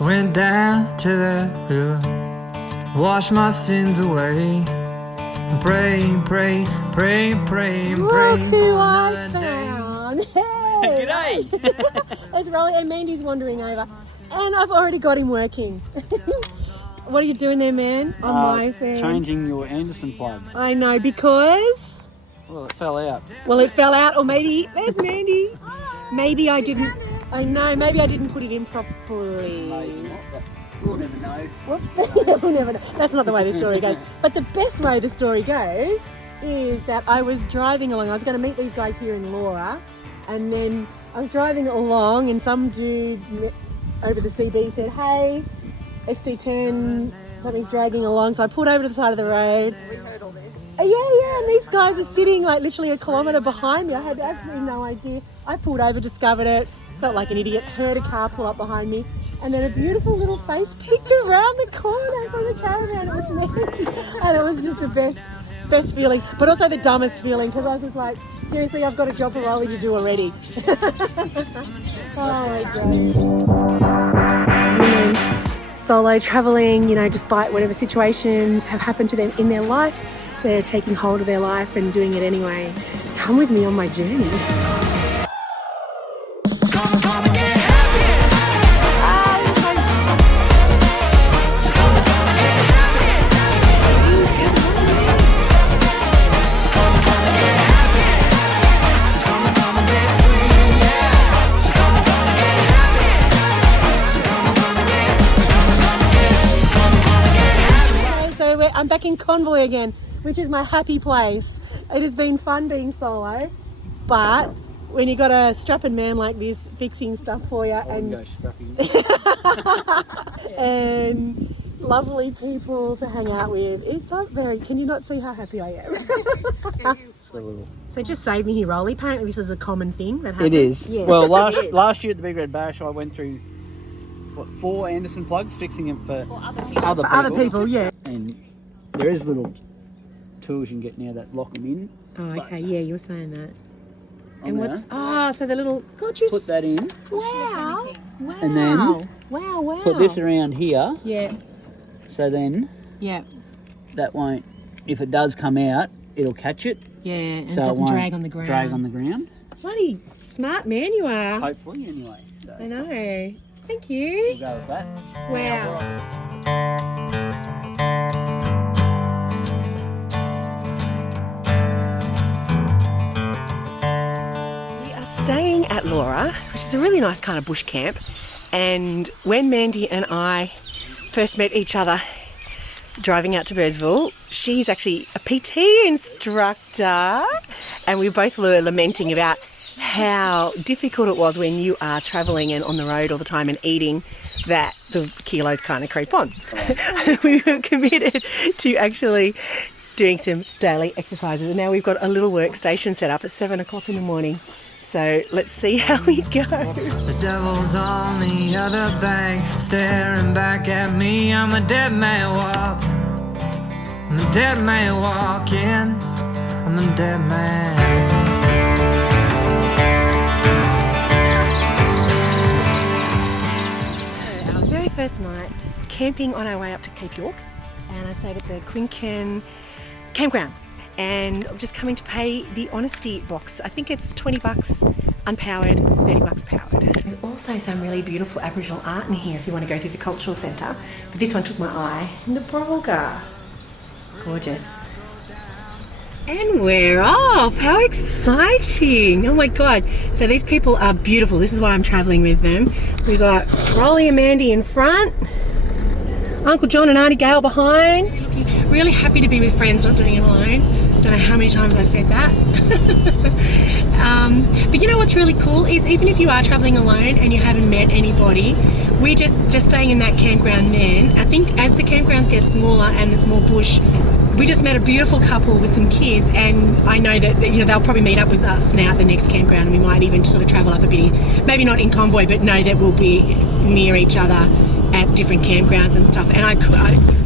Went down to the river, washed my sins away. Pray, pray, pray, pray, Look pray who for I another day. found! Hey! G'day! There's Rolly and Mandy's wandering over, and I've already got him working. What are you doing there, man? On my fan. Changing your Anderson plug. I know, because... Well, it fell out. Well, it fell out, or maybe... There's Mandy. Maybe I didn't... I know, maybe I didn't put it in properly. Maybe not, but we'll never know. Whoops. We'll never know. That's not the way the story goes. But the best way the story goes is that I was driving along. I was going to meet these guys here in Laura, and then I was driving along, and some dude over the CB said, "Hey, XD10, something's dragging along." So I pulled over to the side of the road. We heard all this. Yeah, and these guys are sitting like literally a kilometre behind me. I had absolutely no idea. I pulled over, discovered it, felt like an idiot, heard a car pull up behind me, and then a beautiful little face peeked around the corner from the caravan. It was Mandy, and it was just the best feeling, but also the dumbest feeling, because I was just like, seriously, I've got a job for Rolly to do already. Oh my God. Women solo travelling, you know, despite whatever situations have happened to them in their life, they're taking hold of their life and doing it anyway. Come with me on my journey. I'm back in Convoy again, which is my happy place. It has been fun being solo, but when you got a strapping man like this fixing stuff for you and lovely people to hang out with, it's can you not see how happy I am? So just save me here, Rolly. Apparently this is a common thing that happens. It is. Yeah. Well, last year at the Big Red Bash, I went through 4 Anderson plugs, fixing them for other people. Yeah. And there is little tools you can get now that lock them in. Oh, okay. Yeah, you were saying that. And what's... Oh, so the little... Gorgeous... Put that in. Wow. Wow. And then... Wow. Put this around here. Yeah. So then... Yeah. That won't... If it does come out, it'll catch it. Yeah, and so it doesn't won't drag on the ground. Drag on the ground. Bloody smart man you are. Hopefully, anyway. So I know. Thank you. We'll go with that. Wow. Staying at Laura, which is a really nice kind of bush camp, and when Mandy and I first met each other driving out to Birdsville, she's actually a PT instructor, and we both were lamenting about how difficult it was when you are travelling and on the road all the time and eating, that the kilos kind of creep on. We were committed to actually doing some daily exercises, and now we've got a little workstation set up at 7 o'clock in the morning. So let's see how we go. The devil's on the other bank, staring back at me. I'm a dead man walking. I'm a dead man walking. I'm a dead man. Our very first night camping on our way up to Cape York, and I stayed at the Quincan campground. And I'm just coming to pay the honesty box. I think it's $20 unpowered, $30 powered. There's also some really beautiful Aboriginal art in here if you want to go through the cultural centre. But this one took my eye. Nabrolga. Gorgeous. And we're off. How exciting. Oh my God. So these people are beautiful. This is why I'm travelling with them. We got Rolly and Mandy in front, Uncle John and Auntie Gail behind. Really happy to be with friends, not doing it alone. Don't know how many times I've said that. But you know what's really cool is even if you are traveling alone and you haven't met anybody, we're just staying in that campground then. I think as the campgrounds get smaller and it's more bush, we just met a beautiful couple with some kids, and I know that they'll probably meet up with us now at the next campground, and we might even sort of travel up a bit, maybe not in convoy, but know that we'll be near each other at different campgrounds and stuff. And I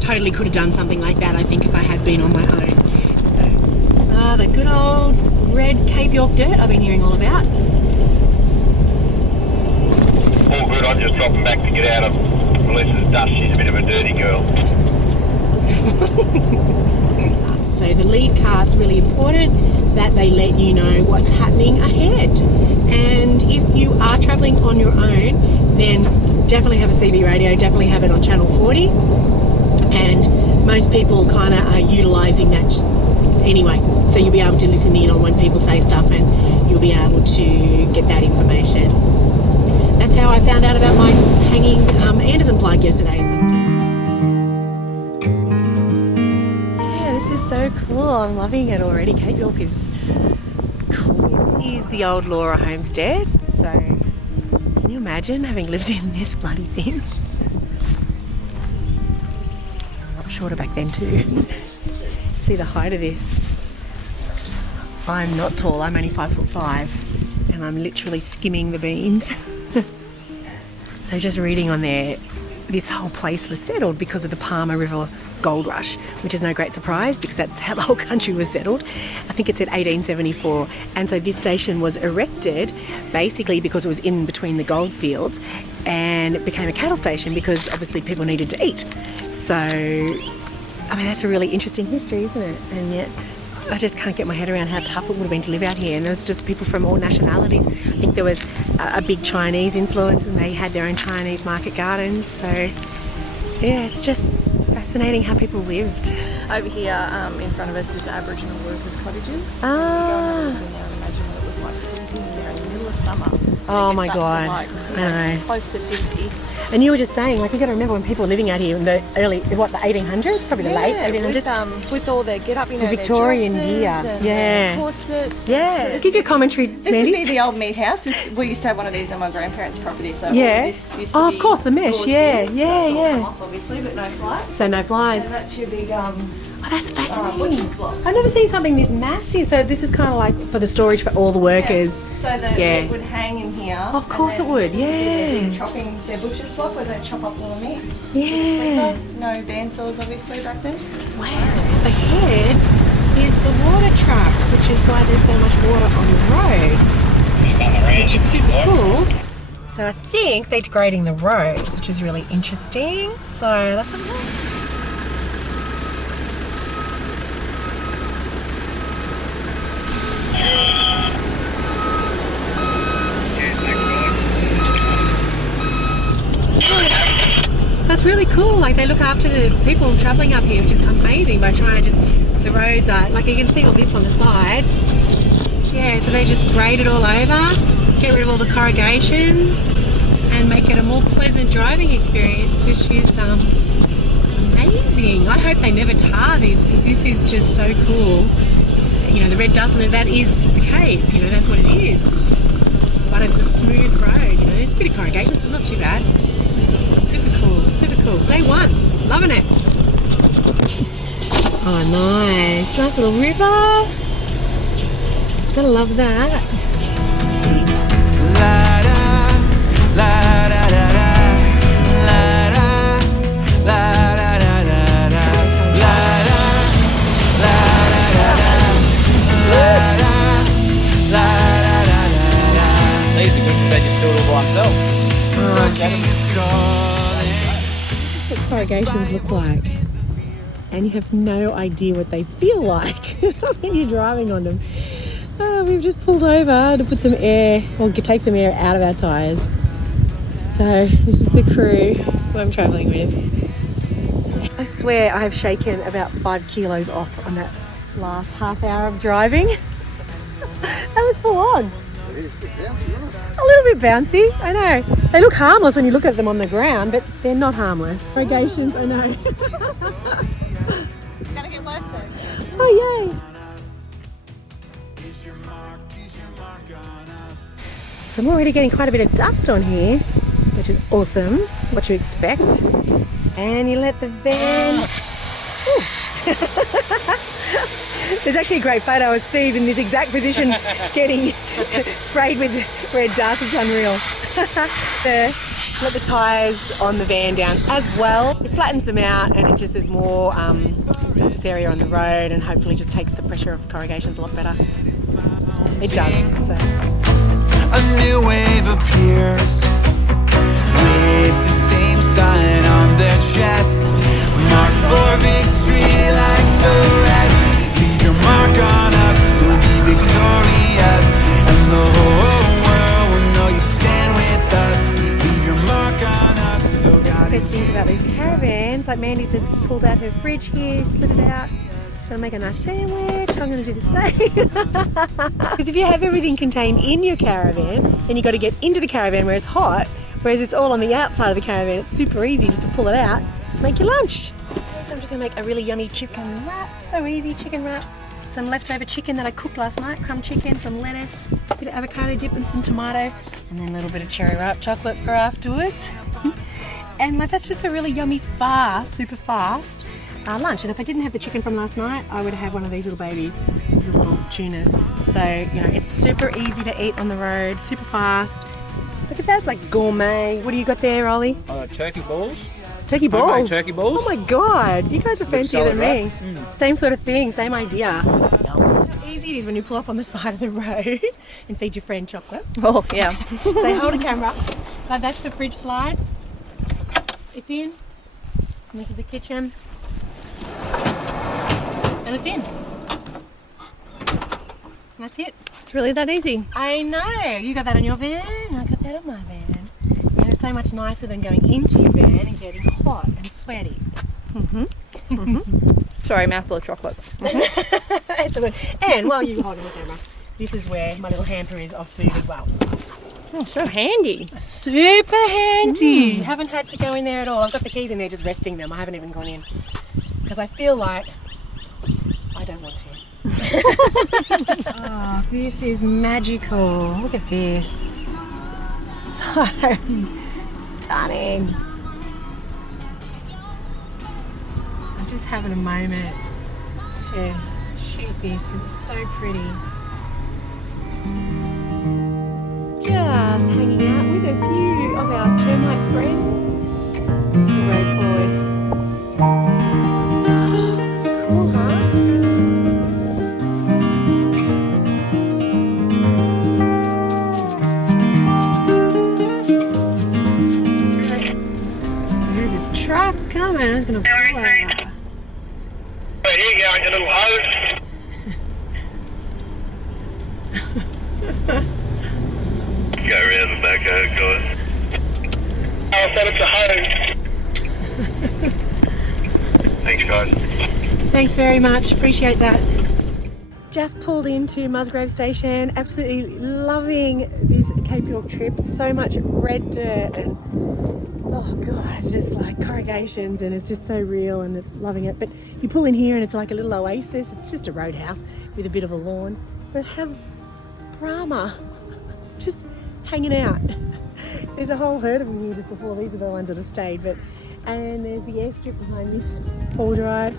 totally could have done something like that, I think, if I had been on my own. So, the good old red Cape York dirt I've been hearing all about. All good, I'm just dropping back to get out of Melissa's dust. She's a bit of a dirty girl. So the lead card's really important, that they let you know what's happening ahead. And if you are travelling on your own, then definitely have a CB radio, definitely have it on channel 40. And most people kind of are utilising that anyway. So you'll be able to listen in on when people say stuff and you'll be able to get that information. That's how I found out about my hanging Anderson plug yesterday. This is so cool. I'm loving it already. Cape York is cool. This is the old Laura homestead. So can you imagine having lived in this bloody thing? A lot shorter back then too. See the height of this. I'm not tall. I'm only 5'5", and I'm literally skimming the beams. So just reading on there, this whole place was settled because of the Palmer River Gold Rush, which is no great surprise because that's how the whole country was settled. I think it's at 1874. And so this station was erected basically because it was in between the gold fields, and it became a cattle station because obviously people needed to eat. So, I mean, that's a really interesting history, isn't it? And yet I just can't get my head around how tough it would have been to live out here. And there was just people from all nationalities. I think there was a big Chinese influence, and they had their own Chinese market gardens. So yeah, it's just fascinating how people lived. Over here in front of us is the Aboriginal workers' cottages. Ah. And imagine what it was like sleeping there in the middle of summer. Oh my It's up to, God. like, I know. close to 50. And you were just saying, like, you got to remember when people were living out here in the early, what, the 1800s? Probably the late 1800s? With all their get up, The Victorian their dresses gear. and Yeah. their corsets. Yeah. Give your commentary, This Mandy. would be the old meat house. We used to have one of these on my grandparents' property. So Yeah. all this used to Oh, be of course, the mesh. gauze Yeah, in. yeah, So it's all yeah. come off, obviously, but no flies. So no flies. And that's your big Oh, that's fascinating. butcher's block. I've never seen something this massive. So this is kind of like for the storage for all the workers. Yes. So the Yeah. meat would hang in here. Of course and it would, then this would be their yeah. big chopping their butcher's block where they chop up all the meat. Yeah. No bandsaws obviously back then. Wow. Ahead is the water truck, which is why there's so much water on the roads. Which is super cool. So I think they're grading the roads, which is really interesting. So let's have a look. So it's really cool, like they look after the people travelling up here, which is amazing, by trying to just, the roads are, like you can see all this on the side. Yeah, so they just grade it all over, get rid of all the corrugations and make it a more pleasant driving experience, which is amazing. I hope they never tar this because this is just so cool. You know, the red dust on it, that is the Cape, you know, that's what it is. But it's a smooth road, you know, there's a bit of corrugations, but it's not too bad. Super cool, super cool. Day one, loving it. Oh, nice. Nice little river. Gotta love that. These are good because they just do it all by themselves. What corrugations look like. And you have no idea what they feel like when you're driving on them. We've just pulled over to put some air, or take some air out of our tyres. So this is the crew who I'm travelling with. I swear I have shaken about 5 kilos off on that last half hour of driving. That was full on. A little bit bouncy, I know. They look harmless when you look at them on the ground, but they're not harmless. Corrugations, I know. Gonna get worse though. Oh, yay. So I'm already getting quite a bit of dust on here, which is awesome, what you expect. And you let the van... There's actually a great photo of Steve in this exact position getting sprayed with red dust. It's unreal. Let the tyres on the van down as well. It flattens them out and it just, there's more surface area on the road and hopefully just takes the pressure of corrugations a lot better. It does. So. A new wave appears with the same sign best things about these caravans. Like Mandy's just pulled out her fridge here, slid it out. She's gonna make a nice sandwich. I'm gonna do the same. Because if you have everything contained in your caravan, then you got to get into the caravan where it's hot. Whereas it's all on the outside of the caravan. It's super easy just to pull it out, make your lunch. So I'm just gonna make a really yummy chicken wrap. So easy, chicken wrap. Some leftover chicken that I cooked last night, crumb chicken, some lettuce, a bit of avocado dip and some tomato, and then a little bit of cherry ripe chocolate for afterwards. And like that's just a really yummy, fast, super fast lunch. And if I didn't have the chicken from last night, I would have one of these little babies, these little tunas. So, you know, it's super easy to eat on the road, super fast. Look at that, it's like gourmet. What do you got there, Ollie? Turkey balls. Turkey balls? Homemade turkey balls. Oh my God, you guys are fancier than me. Right? Same sort of thing, same idea. How easy it is when you pull up on the side of the road and feed your friend chocolate. Oh, yeah. So hold a camera. So that's the fridge slide. It's in. And this is the kitchen. And it's in. And that's it. It's really that easy. I know. You got that on your van. I got that on my van. And it's so much nicer than going into your van and getting hot and sweaty. Sorry, mouthful of chocolate. It's all good. And while you hold the camera, this is where my little hamper is of food as well. Oh, so handy. Super handy. Haven't had to go in there at all. I've got the keys in there just resting them. I haven't even gone in because I feel like I don't want to. Oh, this is magical. Look at this. So stunning. I'm just having a moment to shoot this because it's so pretty. Just hanging out with a few of our termite friends. This is the road forward. Cool, huh? There's a truck coming. I was going to pull over. Right here, going a little hose. Go around the back of guys. Oh, so it's a hose. Thanks, guys. Thanks very much. Appreciate that. Just pulled into Musgrave Station. Absolutely loving this Cape York trip. So much red dirt and oh god, it's just like corrugations and it's just so real and it's loving it. But you pull in here and it's like a little oasis. It's just a roadhouse with a bit of a lawn, but it has Brahma just hanging out. There's a whole herd of them here just before. These are the ones that have stayed, and there's the airstrip behind this Paul Drive.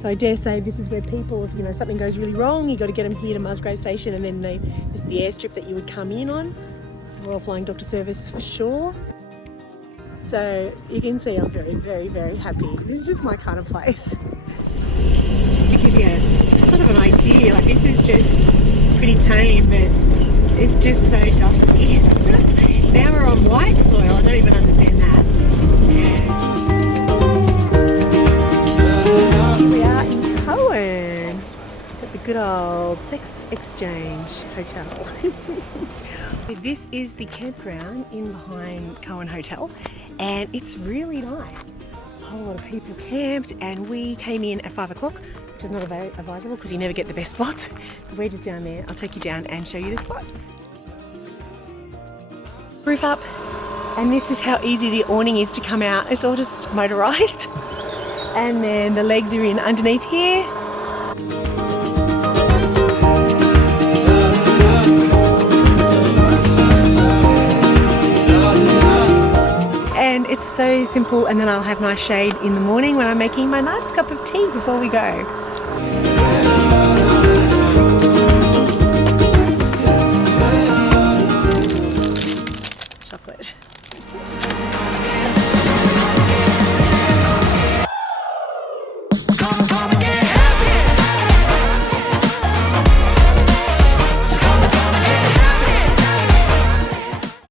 So I dare say this is where people, if you know something goes really wrong, you got to get them here to Musgrave Station, and then this is the airstrip that you would come in on. Royal Flying Doctor Service for sure. So you can see I'm very, very, very happy. This is just my kind of place. Just to give you sort of an idea, like this is just pretty tame, but it's just so dusty. Now we're on white soil, I don't even understand that. Here we are in Cohen at the good old Sex Exchange Hotel. This is the campground in behind Cohen Hotel and it's really nice. A whole lot of people camped and we came in at 5 o'clock, which is not advisable because you never get the best spots. But we're just down there. I'll take you down and show you the spot. Roof up, and this is how easy the awning is to come out. It's all just motorised. And then the legs are in underneath here. And it's so simple, and then I'll have nice shade in the morning when I'm making my nice cup of tea before we go. Chocolate.